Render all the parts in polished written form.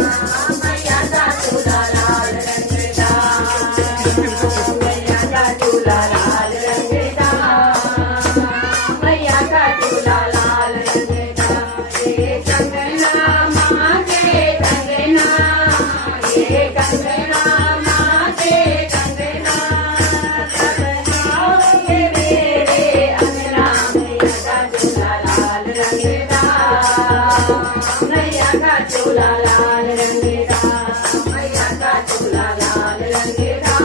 मैया का चूल्हा लाल रंग का, मैया का चूल्हा लाल रंग का, मैया का चूल्हा लाल रंग का। ये कंगना माँ के कंगना, ये कंगना माँ के कंगना, कब आओगे मेरे अंगना। मैया का चूल्हा लाल रंग का, मैया का चूल्हा लाल रंग का,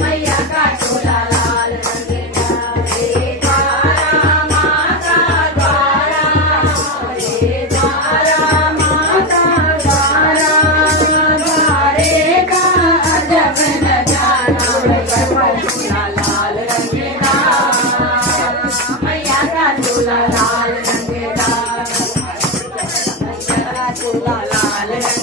मैया का चूल्हा लाल रंग का। ये द्वारा माँ का द्वारा, ये द्वारा माँ का द्वारा, द्वारे का अजब नजारा। मैया का चूल्हा लाल रंग का, मैया का चूल्हा लाल रंग का, मैया का चूल्हा लाल रंग